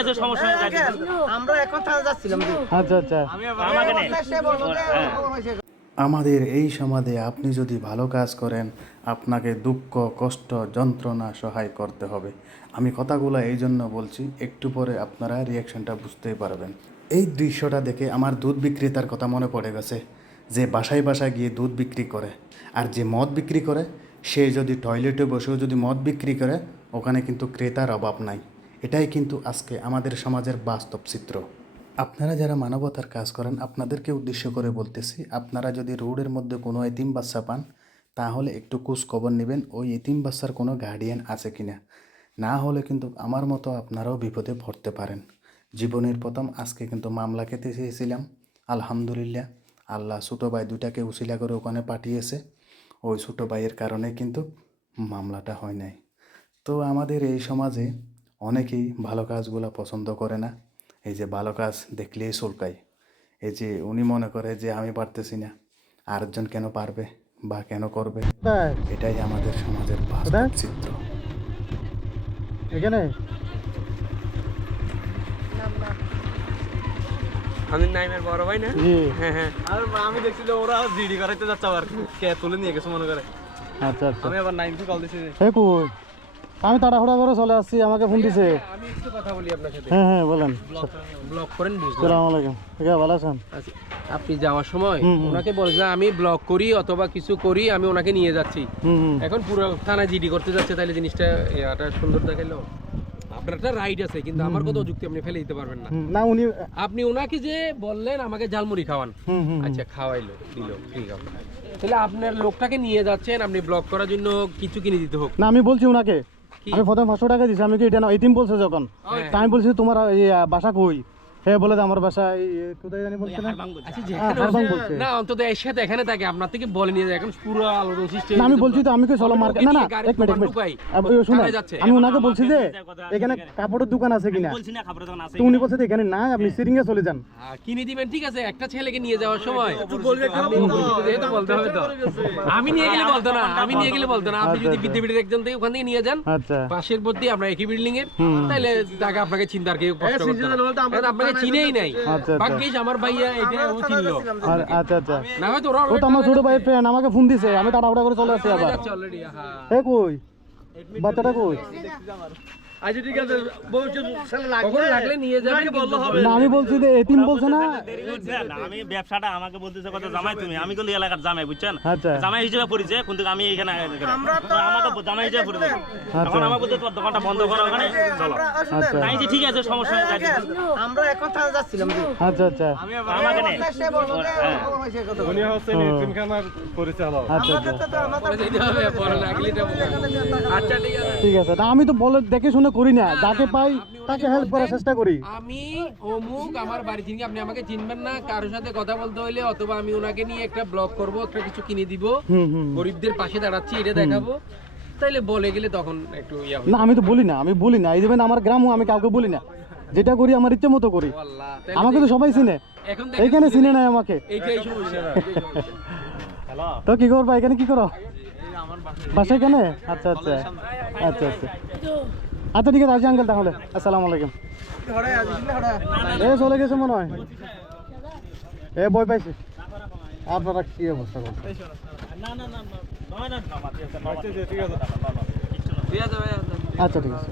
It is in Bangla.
আছে সমস্যা নেই আমরা এখন থানা যাচ্ছিলাম। আচ্ছা আচ্ছা। আমাকে নেই। বলল যে, হ্যাঁ। আমাদের এই সমাজে আপনি যদি ভালো কাজ করেন আপনাকে দুঃখ কষ্ট যন্ত্রণা সহায় করতে হবে। আমি কথাগুলো এই জন্য বলছি একটু পরে আপনারা রিয়াকশনটা বুঝতেই পারবেন। এই দৃশ্যটা দেখে আমার দুধ বিক্রেতার কথা মনে পড়ে গেছে যে বাসায় বাসায় গিয়ে দুধ বিক্রি করে। আর যে মদ বিক্রি করে সে যদি টয়লেটে বসেও যদি মদ বিক্রি করে ওখানে কিন্তু ক্রেতার অভাব নাই। এটাই কিন্তু আজকে আমাদের সমাজের বাস্তব চিত্র। আপনারা যারা মানবতার কাজ করেন, আপনাদেরকে উদ্দেশ্য করে বলতেছি, আপনারা যদি রোডের মধ্যে কোনো এতিম বাচ্চা পান, তাহলে একটু কুচ খবর নেবেন, ওই এতিম বাচ্চার কোনো গার্ডিয়ান আছে কি না না হলে কিন্তু আমার মতো আপনারাও বিপদে পড়তে পারেন। জীবনের প্রথম আজকে কিন্তু মামলা খেতে চেয়েছিলাম। আলহামদুলিল্লাহ, আল্লাহ ছোটো ভাই দুটাকে উসিলা করে ওখানে পাঠিয়েছে। ওই ছোটো ভাইয়ের কারণে কিন্তু মামলাটা হয় নাই। তো আমাদের এই সমাজে অনেকেই ভালো কাজগুলো পছন্দ করে না। এই যে ভালো কাজ দেখলেই চুলকায়। এই যে উনি মনে করে যে আমি পারতেছি না আরেকজন কেন পারবে বা কেন করবে? এটাই আমাদের সমাজের বাস্তব চিত্র। এখানে? আমি নাইমের বড় ভাই না? হ্যাঁ হ্যাঁ। আর আমি দেখছি যে ওরা জিডি করাইতে যাচ্ছে আবার। কে তুলে নিয়ে গেছে মনে করে? আচ্ছা আচ্ছা। আমি আবার নাইনকে কল দিছি কই? আমি তাড়াহুড়া করে চলে আসছি আমাকে ফোন দিছে। আমি একটু কথা বলি আপনার সাথে। হ্যাঁ হ্যাঁ বলেন। ব্লক করেন বুঝলাম। সালাম আলাইকুম। ঠিক ভালো আছেন? আচ্ছা, আপনি যাওয়ার সময়। ওনাকে বলেছিলেন আমি ব্লক করি অথবা কিছু করি আমি ওনাকে নিয়ে যাচ্ছি। এখন পুরো থানা জিডি করতে যাচ্ছে তাহলে জিনিসটা এটা সুন্দর দেখাইলো। আপনার একটা রাইট আছে কিন্তু আমার যুক্তি আপনি ফেলে দিতে পারবেন না। না উনি আপনি ওনাকে যে বললেন আমাকে ঝালমুড়ি খাওয়ান। আচ্ছা খাওয়াইলো দিল ঠিক আছে। তাহলে আপনার লোকটাকে নিয়ে যাচ্ছেন আপনি ব্লক করার জন্য কিছু কিনে দিতে হোক। না আমি বলছি ওনাকে? আমি প্রথমে পাঁচশো টাকা দিছি আমি কি এটা না এতিম বলছে যখন? তাই আমি বলছি তোমার এই বাসা কই? হ্যাঁ বলে যে আমার বাসা কোথায় জানি বলছে না? আচ্ছা হ্যাঁ, হারবাং বলছে। না অন্তত এর সাথে এখানে থাকে আপনার থেকে বলে নিয়ে যায় এখন পুরো আলোর সিস্টেম আমি বলছি তো আমি কি চলো মার্কেট না না এক মিনিট এক মিনিট শুনুন আমি ওনাকে বলছি যে এখানে কাপড়ের দোকান আছে কিনা? বলছি না খাবারের দোকান আছে তো উনি বলছে যে এখানে না আপনি সিরিংয়ে চলে যান। হ্যাঁ, কিনে দিবেন ঠিক আছে একটা ছেলেকে নিয়ে যাওয়ার সময়। বলতে হবে তো আমি নিয়ে গেলে বলতো না আমি নিয়ে গেলে বলতো না। আপনি যদি আচ্ছা, বিদ্যাপীঠের একজন থেকে ওখান থেকে নিয়ে যান আচ্ছা। পাশের প্রতি আমরা একই বিল্ডিং এর তাহলে তাকে আপনাকে চিন্তার কেউ কষ্ট করতে না। চিনেই নাই। আচ্ছা, আচ্ছা। ভাগ্যিস আমার ভাইয়া এটা ও চিনলো। আচ্ছা আচ্ছা। না হয়তো ওরা ও তো আমার ছোট ভাই ফ্রেন্ড আমাকে ফোন দিছে। আমি তাড়াহুড়া করে চলে আসছি আবার। এ কই? বাচ্চাটা কই? আচ্ছা ঠিক আছে। লাগলে নিয়ে যাবেন বলল হবে। না। আমি বলছি যে এতিম বলছে না? আমি ব্যবসাটা আমাকে বলতেছে কথা জামাই তুমি। আমি কিন্তু এলাকার জামাই বুঝছেন? আচ্ছা। জামাই হিসেবে কিন্তু আমি এখানে তো আমাকে জামাই হিসেবে পরিচয় এখন বলতে তোমার দোকানটা বন্ধ করো ওখানে। চলো। আচ্ছা। তাই যে ঠিক আছে সমস্যা নেই আমরা এখন থানা যাচ্ছিলাম। আচ্ছা আচ্ছা। আমাকে নেই সে বলল যে, খবর হয়েছে কত। উনি হচ্ছে এতিমখানার পরিচালক। আচ্ছা আচ্ছা। আমাদের তো আমাদের বলে দিতে হবে পরে লাগলে এটা আচ্ছা ঠিক আছে। ঠিক আছে। না আমি তো বলে দেখে শুনে করি না যাকে পাই তাকে হেল্প করার চেষ্টা করি আমি অমুক আমার বাড়ি থেকে আপনি আমাকে চিনবেন না কারোর সাথে কথা বলতে হইলে অথবা আমি ওনাকে নিয়ে একটা ব্লগ করব একটা কিছু কিনে দিব হুম হুম গরিবদের পাশে দাঁড়াচ্ছি এটা দেখাবো তাইলে বলে গেলে তখন একটু ইয়া না আমি তো বলি না আমি বলি না এই দেবেন আমার গ্রামও আমি কাউকে বলি না যেটা করি আমার ইচ্ছে মতো করি আমাকে তো সবাই চিনে এখন এইখানে চিনে নাই আমাকে। তো কি করবা এখানে কি করো বাসা এখানে আচ্ছা আচ্ছা আচ্ছা আচ্ছা আচ্ছা ঠিক আছে, আসি আঙ্কেল তাহলে। আসসালামু আলাইকুম। এ, চলে গেছে মনে হয়। এ, বই পাইছি। আপনারা কি অবস্থা করছেন আছে ঠিক আছে। আচ্ছা ঠিক আছে।